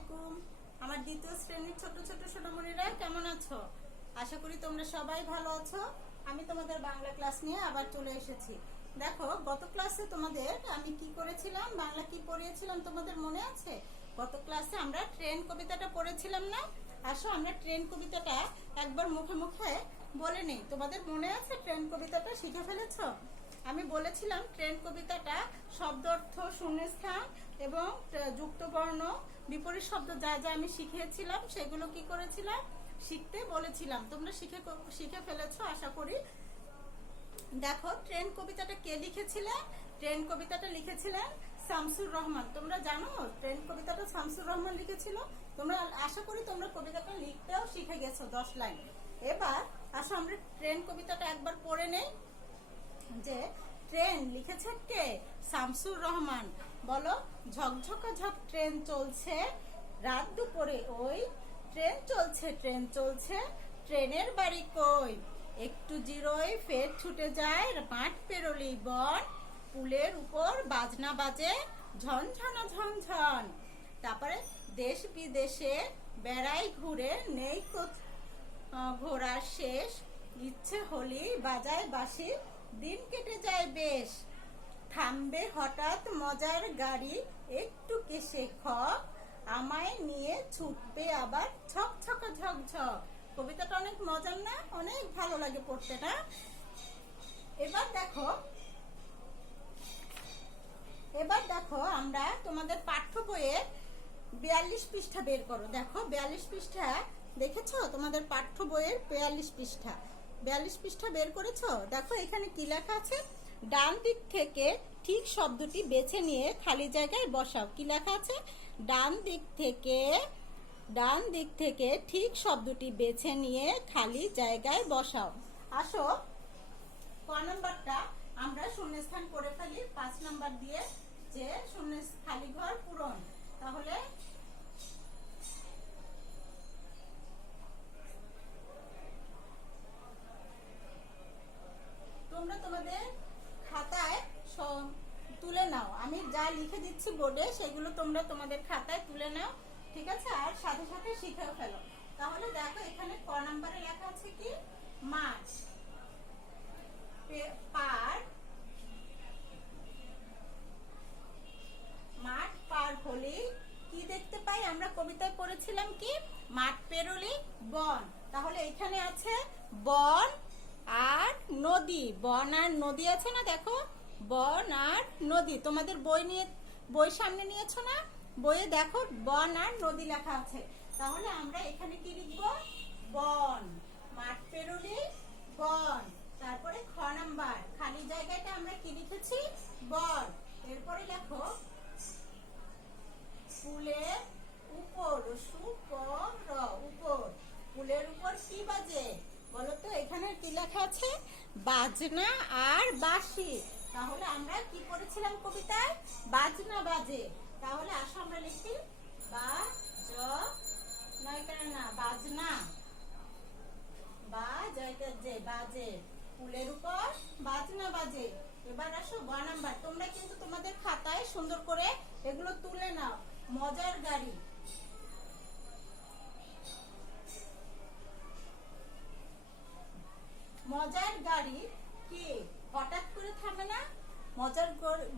আলাইকুম। আমার দ্বিতীয় শ্রেণীর ছোট ছোট সোনামণিরা কেমন আছো? আশা করি তোমরা সবাই ভালো আছো। আমি তোমাদের বাংলা ক্লাস নিয়ে আবার চলে এসেছি। দেখো, গত ক্লাসে তোমাদের আমি কি করেছিলাম, বাংলা কি পড়িয়েছিলাম তোমাদের মনে আছে? গত ক্লাসে আমরা ট্রেন কবিতাটা পড়েছিলাম না? আসো আমরা ট্রেন কবিতাটা একবার মুখে মুখে বলে নেই। তোমাদের মনে আছে ট্রেন কবিতাটা শিখে ফেলেছো? আমি বলেছিলাম ট্রেন কবিতাটা শব্দ অর্থ, শূন্যস্থান এবং যুক্ত বর্ণ, বিপরীত শব্দ যা যা আমি শিখিয়েছিলাম সেগুলো কি করেছিলাম, শিখতে বলেছিলাম। তোমরা শিখে ফেলেছো আশা করি। দেখো, ট্রেন কবিতাটা কে লিখেছিলেন? ট্রেন কবিতাটা লিখেছিলেন শামসুর রহমান। তোমরা জানো ট্রেন কবিতাটা শামসুর রহমান লিখেছিল? তোমরা আশা করি তোমরা কবিতাটা লিখতেও শিখে গেছো 10 লাইন। এবার আসো আমরা ট্রেন কবিতাটা একবার পড়ে নেই। যে ট্রেন লিখেছে কে? শামসুর রহমান। বলো, ঝকঝকা ঝক ট্রেন চলছে রাত দুপুরে ওই, ট্রেন চলছে ট্রেন চলছে ট্রেনের বাড়ি কই, একটু জিরোয় ফের ছুটে যায় মাঠ পেরোলি বন, পুলের উপর বাজনা বাজে ঝনঝনা ঝনঝন। তারপরে দেশ বিদেশে বেড়াই ঘুরে নেই ঘোরার শেষ, ইচ্ছে হলি বাজায় বাঁশি দিন কেটে যায় বেশ, থামবে হঠাৎ মজার গাড়ি একটু কেসে খক, আমায় নিয়ে ছুটবে আবার ছক ছকা ঝক ঝক। কবিতাটা অনেক মজার না? অনেক ভালো লাগে পড়তে না? এবার দেখো আমরা তোমাদের পাঠ্য বইয়ের 42 পৃষ্ঠা বের করো। দেখো 42 পৃষ্ঠা দেখেছো? তোমাদের পাঠ্য বইয়ের 42 পৃষ্ঠা। 42 পৃষ্ঠা বের করেছো? দেখো এখানে কি লেখা আছে? ডান দিক থেকে ঠিক শব্দটি বেছে নিয়ে খালি জায়গায় বসাও। কি লেখা আছে? ডান দিক থেকে ঠিক শব্দটি বেছে নিয়ে খালি জায়গায় বসাও। আসো ক নাম্বারটা আমরা শূন্যস্থান করে ফেলি 5 নাম্বার দিয়ে, যে শূন্য খালি ঘর পূরণ। তাহলে তোমরা তোমাদের খাতায় তুলে নাও। আমি যা লিখে দিচ্ছি বোর্ডে সেগুলো তোমরা তোমাদের খাতায় তুলে নাও, ঠিক আছে? আর সাথে সাথে শিখেও ফেলো। তাহলে দেখো এখানে ক নাম্বারে লেখা আছে কি? মাঠ পার হলে কি দেখতে পাই? আমরা কবিতায় পড়েছিলাম কি? মাঠ পেরোলি বন। তাহলে এখানে আছে বন আর নদী। বন আর নদী আছে না? দেখো, বন আর নদী। তোমাদের বই সামনে নিয়েছো না? বইয়ে দেখো বন আর নদী লেখা আছে। তাহলে আমরা এখানে কি লিখবো? বন। মাঠ পেরোলি বন। তারপরে খ নাম্বার খালি জায়গাটা আমরা কি লিখেছি? বন। এরপরে লেখো ফুলের উপর, উপর। ফুলের উপর কি বাজে? বলতো এখানে কি লেখা আছে? বাজনা আর বাঁশি। তাহলে আমরা কি পড়েছিলাম কবিতায়? বাজনা বাজে। তাহলে আসো আমরা লিখি বাজনা, বাজে। ফুলের উপর বাজনা বাজে। এবার আসো গ নাম্বার। তোমরা কিন্তু তোমাদের খাতায় সুন্দর করে এগুলো তুলে নাও। মজার গাড়ি। মজার গাড়ি কি হঠাৎ করে থামে না?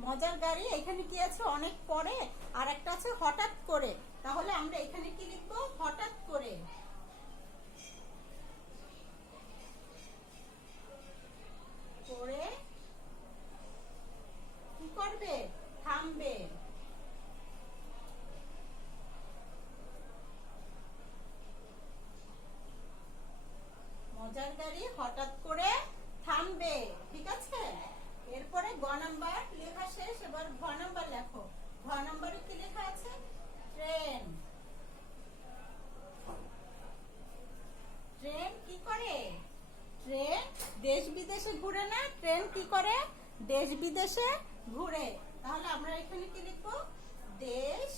মজার গাড়ি এখানে কি আছে? অনেক পরে। আর একটা আছে হঠাৎ করে। তাহলে আমরা এখানে কি লিখবো? হঠাৎ করে। করে কি করবে? থামবে। মজার গাড়ি হঠাৎ করে থামবে, ঠিক আছে? এরপরে গ নাম্বার লেখা শেষ। এবার ঘ নাম্বার লেখো। ঘ নাম্বারে কি লেখা আছে? ট্রেন। ট্রেন কি করে? ট্রেন দেশ বিদেশে ঘুরে না? ট্রেন কি করে? দেশ বিদেশে ঘুরে। তাহলে আমরা এখানে কি লিখবো? দেশ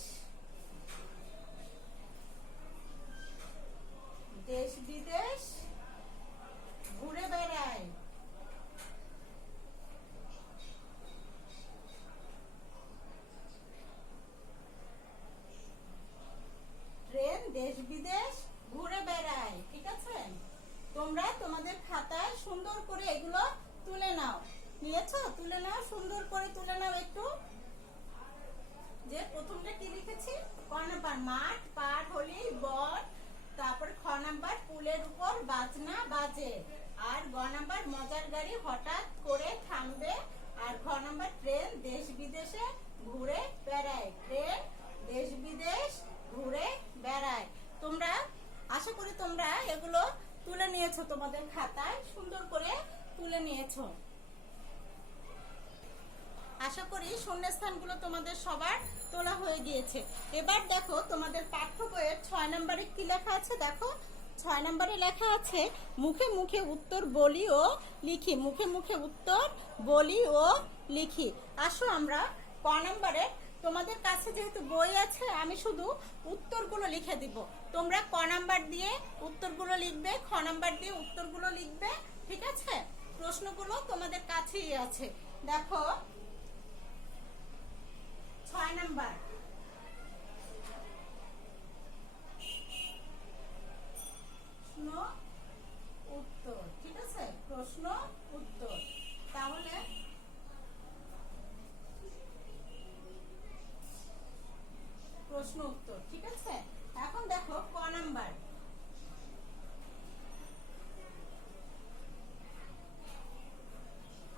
বিদেশ ঘুরে বেড়ায়। তোমাদের খাতায় সুন্দর করে এগুলো তুলে নাও। নিয়েছো? তুলে নাও, সুন্দর করে তুলে নাও একটু। যে প্রথমটা কি লিখেছি? ক নাম্বার মাঠ পার হলি বন, তারপর খ নাম্বার পুলের উপর বাজনা বাজে, আর গ নাম্বার মজার গাড়ি হঠাৎ করে থামবে, আর ঘ নাম্বার ট্রেন দেশ বিদেশে ঘুরে বেড়ায়। ট্রেন দেশ বিদেশ ঘুরে বেড়ায়। তোমরা আশা করি তোমরা এগুলো তুলে নিয়েছো, তোমাদের খাতায় সুন্দর করে তুলে নিয়েছো। আশা করি শূন্যস্থানগুলো তোমাদের সবার তোলা হয়ে গিয়েছে। এবার দেখো তোমাদের পাঠ্য বইয়ের 6 নম্বরে কি লেখা আছে দেখো। 6 নম্বরে লেখা আছে মুখে মুখে উত্তর বলি ও লিখি। মুখে মুখে উত্তর বলি ও লিখি। আসো আমরা ক নম্বরে, তোমাদের কাছে যেহেতু বই আছে আমি শুধু উত্তরগুলো লিখে দিব। তোমরা ক নাম্বার দিয়ে উত্তরগুলো লিখবে, খ নাম্বার দিয়ে উত্তরগুলো লিখবে, ঠিক আছে? প্রশ্নগুলো তোমাদের কাছেই আছে। দেখো 6 নাম্বার, প্রশ্ন উত্তর, ঠিক আছে? প্রশ্ন উত্তর। তাহলে প্রশ্ন উত্তর, ঠিক আছে? এখন দেখো ক নাম্বার,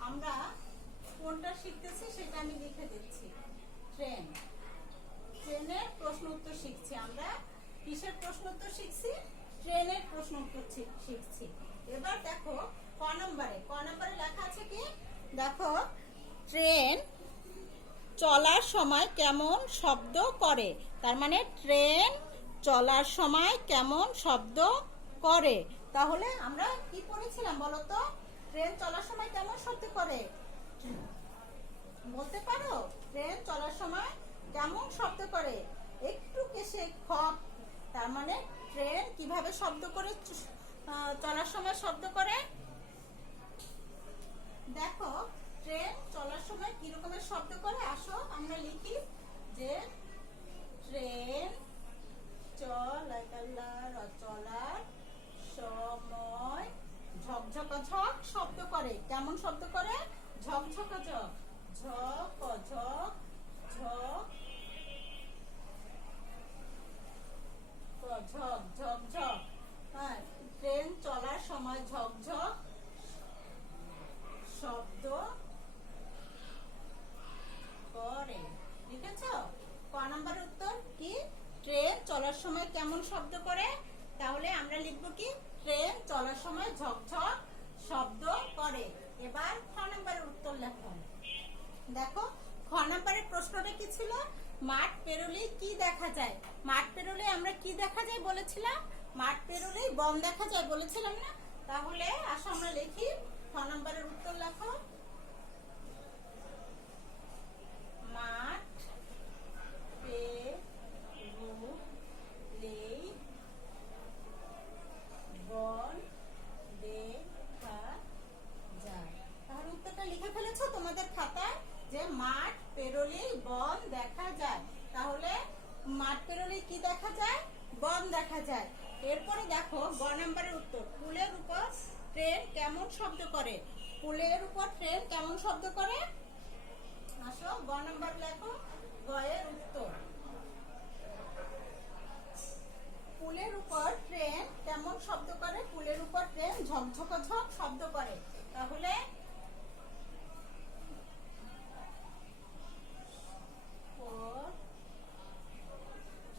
আমরা কোনটা শিখতেছি সেটা আমি লিখে দিচ্ছি। ট্রেন, ট্রেনের প্রশ্ন উত্তর শিখছি আমরা। কিসের প্রশ্ন উত্তর শিখছি? ট্রেনের প্রশ্ন উত্তর শিখছি। এবার দেখো ক নম্বরে, ক নম্বরে লেখা আছে কি দেখো, ট্রেন চলার সময় কেমন শব্দ করে। তার মানে ট্রেন চলার সময় কেমন শব্দ করে। তাহলে আমরা কি পড়েছিলাম বলো তো? ট্রেন চলার সময় কেমন শব্দ করে বলতে পারো? ট্রেন চলার সময় কেমন শব্দ করে? একটু কেসে খক। তার মানে ট্রেন কিভাবে শব্দ করে, চলার সময় শব্দ করে। দেখো ট্রেন চলার সময় কি রকমের শব্দ করে, আসো আমরা লিখি যে ট্রেন চলার সময় ঝকঝকাঝক শব্দ করে। কেমন শব্দ করে? ঝকঝকাঝক, ঝকঝক, ঝক ঝক ঝকঝক। হ্যাঁ, ট্রেন চলার সময় ঝকঝক শব্দ করে। লিখেছ? ক নম্বরের উত্তর কি? ট্রেন চলার সময় কেমন শব্দ করে? তাহলে আমরা লিখবো কি? ট্রেন চলার সময় ঝকঝক শব্দ করে। এবার খ নম্বরের উত্তর লেখো। দেখো খ নম্বরের প্রশ্নটা কি ছিল? মাঠ পেরোলে কি দেখা যায়? মাঠ পেরোলে আমরা কি দেখা যায় বলেছিলাম? মাঠ পেরোলেই বন দেখা যায় বলেছিলাম না? তাহলে আসো আমরা লিখি, খ নম্বরের উত্তর লেখো। মাঠ পেরোলেই বন দেখা যায়। তাহলে উত্তরটা লিখে ফেলেছো তোমাদের খাতায় যে মাঠ পেরোলেই বন দেখা যায়। তাহলে মাঠ পেরোলেই কি দেখা যায়? বন দেখা যায়। এরপরে দেখো গ নম্বরের উত্তর, পুলের উপর ট্রেন কেমন শব্দ করে। পুলের উপর ট্রেন কেমন শব্দ করে? আসো গ নম্বর লেখো, গ এর উত্তর। পুলের উপর ট্রেন কেমন শব্দ করে? পুলের উপর ট্রেন ঝকঝকাঝক শব্দ করে। তাহলে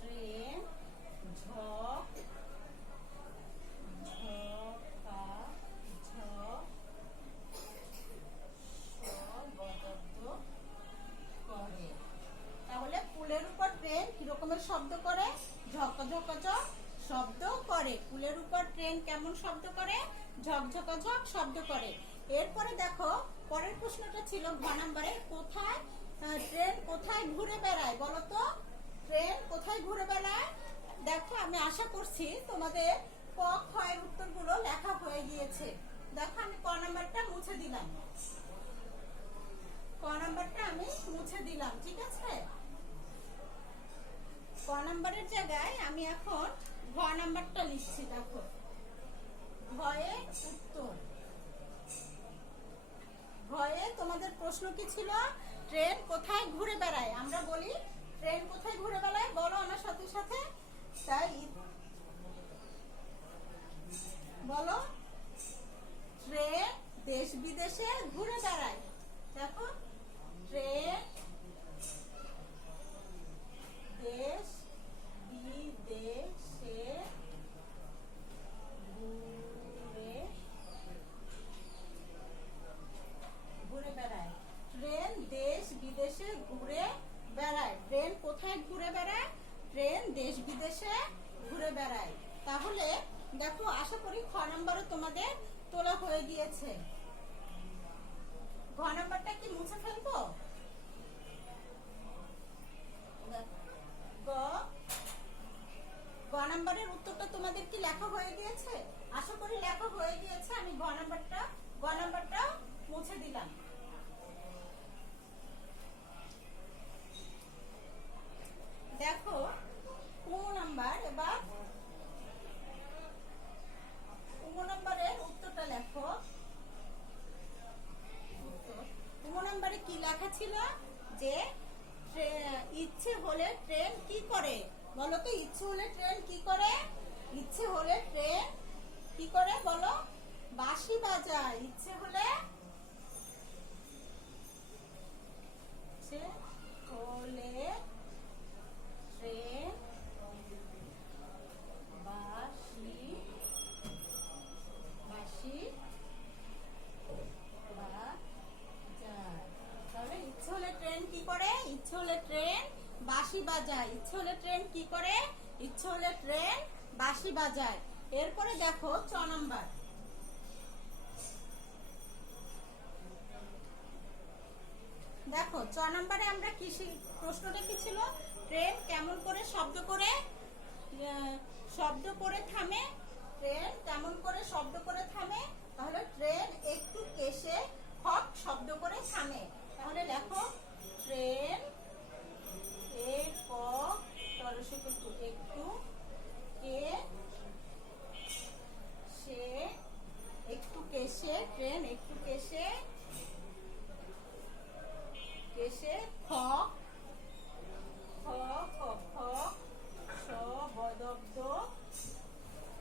ট্রেন ঝক ঝকাঝক করে। তাহলে পুলের উপর ট্রেন কি রকমের শব্দ করে? ঝকঝকাঝক শব্দ করে। পুলের উপর ট্রেন কেমন শব্দ করে? ঝকঝকাঝক শব্দ করে। এরপরে দেখো পরের প্রশ্নটা ছিল ঘ নম্বরে, কোথায় ট্রেন কোথায় ঘুরে বেড়ায় বলো তো? ট্রেন কোথায় ঘুরে বেড়ায়? দেখো আমি আশা করছি তোমাদের ক খ এর উত্তরগুলো লেখা হয়ে গিয়েছে। দেখো আমি ক নাম্বারটা মুছে দিলাম, ক নাম্বারটা আমি মুছে দিলাম, ঠিক আছে? ক নাম্বারের জায়গায় আমি এখন ঘ নাম্বারটা লিখছি। দেখো ভয়ে উত্তর। ভয়ে তোমাদের প্রশ্ন কি ছিল? ট্রেন কোথায় ঘুরে বেড়ায়? আমরা বলি ট্রেন কোথায় ঘুরে বেড়ায়, বলো আমার সাথে সাথে। তাই বলো, ট্রেন দেশ বিদেশে ঘুরে বেড়ায়। দেখো, ট্রেন দেশ বিদেশে ঘুরে বেড়ায়। ট্রেন দেশ বিদেশে ঘুরে বেড়ায়। ট্রেন কোথায় ঘুরে বেড়ায়? ট্রেন দেশ বিদেশে ঘুরে বেড়ায়। তাহলে দেখো, আশা করি খ নাম্বারও তোমাদের তোলা হয়ে গিয়েছে। ঘ নাম্বারটা কি মুছে ফেলবো? গ নাম্বারের উত্তরটা তোমাদের কি লেখা হয়ে গিয়েছে? আশা করি লেখা হয়ে গিয়েছে। আমি গ নাম্বারটা মুছে দিলাম। দেখো, কোন নাম্বার, এবার নম্বরের উত্তরটা লেখো। নম্বরে কি লেখা ছিল? যে ইচ্ছে হলে ট্রেন কি করে? বলো তো, ইচ্ছে হলে ট্রেন কি করে? ইচ্ছে হলে ট্রেন কি করে বলো? বাঁশি বাজায়। ইচ্ছে হলে ট্রেন বাঁশি বাজায়। ইচ্ছে হলে ট্রেন কি করে? ইচ্ছে হলে ট্রেন বাঁশি বাজায়। এরপরে দেখো চ নাম্বার। দেখো, চ নাম্বারে আমরা কি প্রশ্নটা কি ছিল? ট্রেন কেমন করে শব্দ করে থামে? ট্রেন কেমন করে শব্দ করে থামে? তাহলে ট্রেন একটু কেশে খক শব্দ করে থামে। তাহলে দেখো, ট্রেন ট্রেন একটু কেশে খক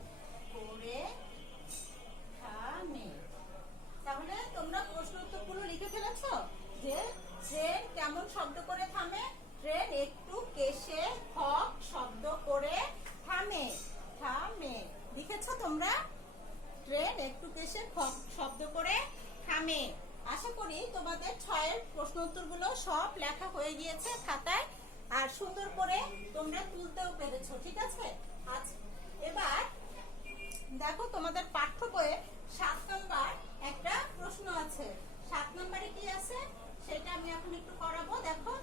শব্দ করে থামে। তাহলে তোমরা প্রশ্ন উত্তরগুলো লিখে ফেলেছো যে ট্রেন কেমন শব্দ করে থামে? ট্রেন একটু কেশে খক শব্দ করে থামে। লিখেছো তোমরা? ট্রেন একটু কেশে খক শব্দ করে থামে। আশা করি তোমাদের 6 এর প্রশ্ন উত্তরগুলো সব লেখা হয়ে গিয়েছে খাতায়, আর সুন্দর করে তোমরা তুলতেও পেরেছো। ঠিক আছে? আচ্ছা, এবার দেখো, তোমাদের পাঠ্য বইয়ে 7 নম্বর একটা প্রশ্ন আছে। 7 নম্বরে কি আছে সেটা আমি এখন একটু করাবো। দেখো,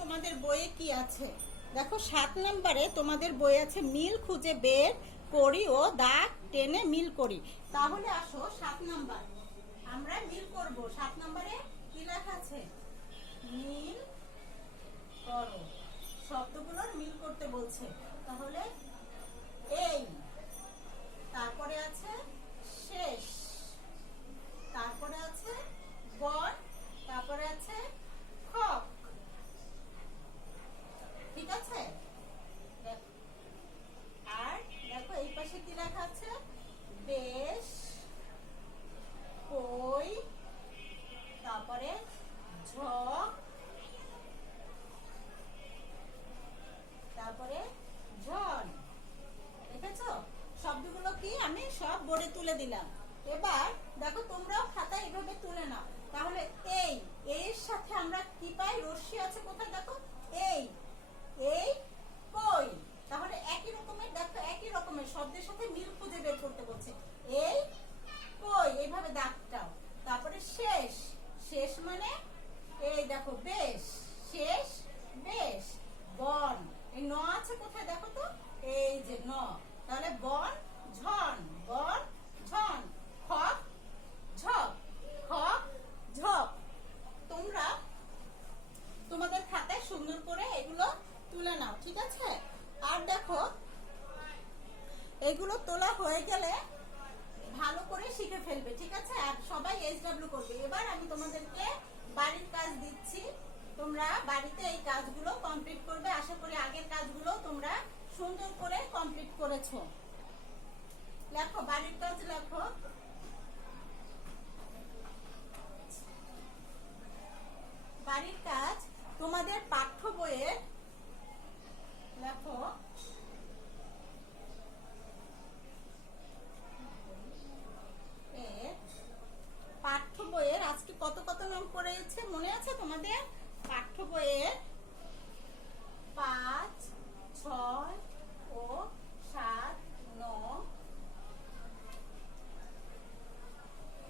তোমাদের বইয়ে কি আছে? দেখো, 7 নম্বরে তোমাদের বই আছে মিল খুঁজে বের করি ও দাগ টেনে মিল করি। তাহলে আসো 7 নাম্বার আমরা মিল করব। 7 নম্বরে কি লেখা আছে? মিল করো। শব্দগুলোর মিল করতে বলছে। তাহলে এই, তারপরে আছে শেষ, তারপরে আছে বন, তারপরে আছে খক। ঠিক আছে? আর দেখো, এই পাশে কি লেখা আছে? বেশ, কই, তারপরে ঝক, তারপরে ঝন। দেখেছো? শব্দগুলো কি আমি সব বোর্ডে তুলে দিলাম। এবার দেখো, তোমরাও খাতা এইভাবে তুলে নাও। তাহলে এই এর সাথে আমরা কি পাই? রশ্মি আছে কোথায়? দেখো, এই কই। তাহলে একই রকমের, দেখো, একই রকমের শব্দের সাথে মিল খুঁজে বের করতে বলছে। এই কই, এইভাবে দাগটাও। তারপরে শেষ, শেষ মানে এই দেখো, বেশ, শেষ বেশ। বন, এই ন আছে কোথায়? দেখো তো, এই যে ন। তাহলে বন ঝন, বন ঝন। তুলে নাও, ঠিক আছে? আর দেখো এগুলো তোলা হয়ে গেলে ভালো করে শিখে ফেলবে, ঠিক আছে? আর সবাই SW করবে। এবার আমি তোমাদেরকে বাড়ির কাজ দিচ্ছি, তোমরা বাড়িতে এই কাজগুলো কমপ্লিট করবে। আশা করি আগের কাজগুলো তোমরা সুন্দর করে কমপ্লিট করেছো। লেখো বাড়ির কাজ, লেখো। বাড়ির কাজ তোমাদের পাঠ্য বইয়ে লেখো পাঠ্য বইয়ের আজকে কত কত নাম করেছে মনে আছে তোমাদের? পাঠ্য বইয়ের 5, 6 ও 7, 9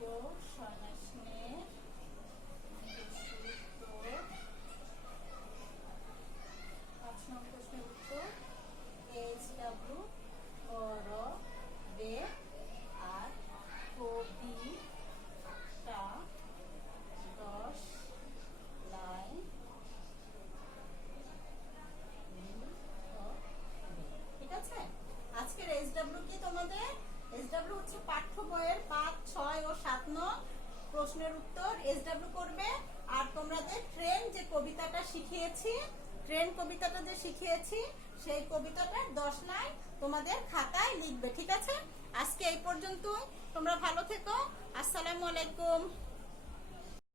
ও সনাসনের 5 নম্বর প্রশ্নের উত্তর SW বড় বে আর কবিতা 10 লাইন, ঠিক আছে? আজকের SW কি তোমাদের? SW হচ্ছে পাঠ্য বইয়ের 5, 6 ও 7 নং প্রশ্নের উত্তর SW করবে। আর তোমাদের ট্রেন যে কবিতাটা শিখিয়েছি, ট্রেন কবিতাটা যে শিখিয়েছি সেই কবিতাটার 10 লাইন তোমাদের খাতায় লিখবে, ঠিক আছে? আজকে এই পর্যন্তই, তোমরা ভালো থেকো। আসসালামু আলাইকুম।